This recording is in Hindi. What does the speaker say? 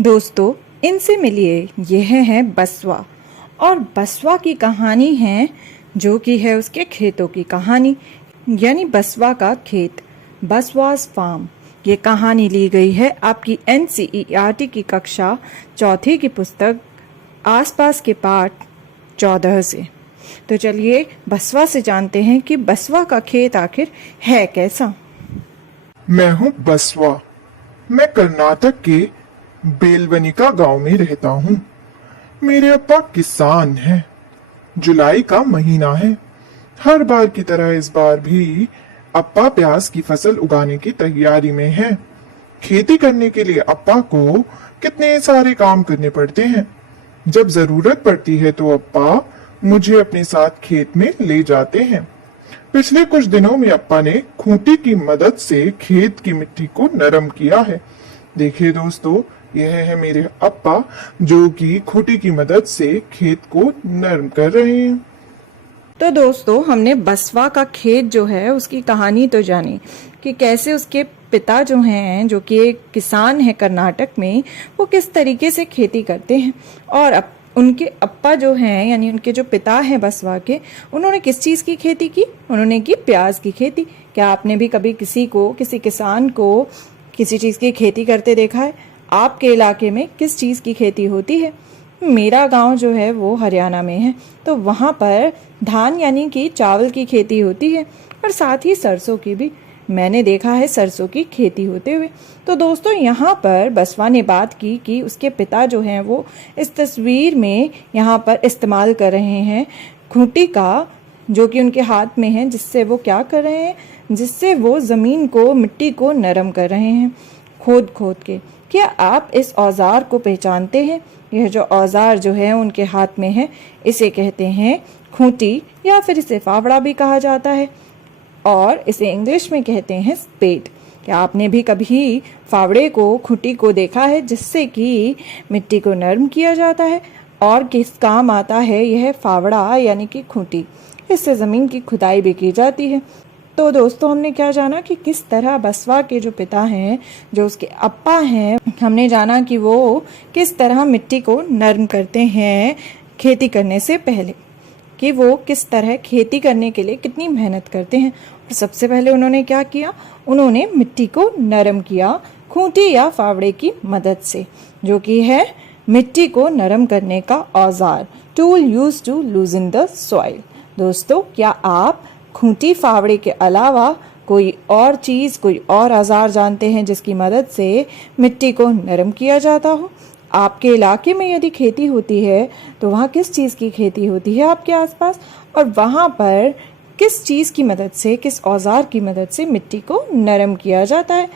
दोस्तों, इनसे मिलिए। यह है बसवा और बसवा की कहानी है जो कि है उसके खेतों की कहानी, यानी बसवा का खेत, बसवास फार्म। ये कहानी ली गई है आपकी NCERT की कक्षा चौथी की पुस्तक आसपास के पाठ 14 से। तो चलिए बसवा से जानते हैं कि बसवा का खेत आखिर है कैसा। मैं हूँ बसवा। मैं कर्नाटक के बेलवनिका गांव में रहता हूँ। मेरे अप्पा किसान हैं। जुलाई का महीना है। हर बार की तरह इस बार भी अप्पा प्याज की फसल उगाने की तैयारी में है। खेती करने के लिए अप्पा को कितने सारे काम करने पड़ते हैं। जब जरूरत पड़ती है तो अप्पा मुझे अपने साथ खेत में ले जाते हैं। पिछले कुछ दिनों में अप्पा ने खूंटी की मदद से खेत की मिट्टी को नरम किया है। देखिए दोस्तों, यह है मेरे अप्पा जो कि खूंटी की मदद से खेत को नरम कर रहे हैं। तो दोस्तों, हमने बसवा का खेत जो है उसकी कहानी तो जानी कि कैसे उसके पिता जो हैं, जो कि एक किसान है कर्नाटक में, वो किस तरीके से खेती करते हैं। और उनके अप्पा जो हैं, यानी उनके जो पिता हैं बसवा के, उन्होंने किस चीज़ की खेती की? उन्होंने की प्याज की खेती। क्या आपने भी कभी किसी किसान को किसी चीज़ की खेती करते देखा है? आपके इलाके में किस चीज़ की खेती होती है? मेरा गांव जो है वो हरियाणा में है, तो वहाँ पर धान यानी कि चावल की खेती होती है और साथ ही सरसों की भी। मैंने देखा है सरसों की खेती होते हुए। तो दोस्तों, यहाँ पर बसवा ने बात की कि उसके पिता जो हैं वो इस तस्वीर में यहाँ पर इस्तेमाल कर रहे हैं खूंटी का, जो कि उनके हाथ में है, जिससे वो क्या कर रहे हैं, जिससे वो ज़मीन को, मिट्टी को नरम कर रहे हैं खोद खोद के। क्या आप इस औजार को पहचानते हैं? यह जो औजार जो है उनके हाथ में है, इसे कहते हैं खूंटी, या फिर इसे फावड़ा भी कहा जाता है, और इसे इंग्लिश में कहते हैं स्पेड। क्या आपने भी कभी फावड़े को, खूंटी को देखा है जिससे कि मिट्टी को नरम किया जाता है? और किस काम आता है यह फावड़ा यानी कि खूंटी? इससे ज़मीन की खुदाई भी की जाती है। तो दोस्तों, हमने क्या जाना कि किस तरह बसवा के जो पिता हैं, जो उसके अप्पा हैं, हमने जाना कि वो किस तरह मिट्टी को नरम करते हैं खेती करने से पहले, कि वो किस तरह खेती करने के लिए कितनी मेहनत करते हैं। और सबसे पहले उन्होंने क्या किया? उन्होंने मिट्टी को नरम किया खूंटी या फावड़े की मदद से, जो कि है मिट्टी को नरम करने का औजार, tool use to loosen the soil. दोस्तों, क्या आप खूंटी फावड़े के अलावा कोई और चीज़, कोई और औजार जानते हैं जिसकी मदद से मिट्टी को नरम किया जाता हो? आपके इलाके में यदि खेती होती है तो वहाँ किस चीज़ की खेती होती है आपके आसपास, और वहाँ पर किस चीज़ की मदद से, किस औजार की मदद से मिट्टी को नरम किया जाता है?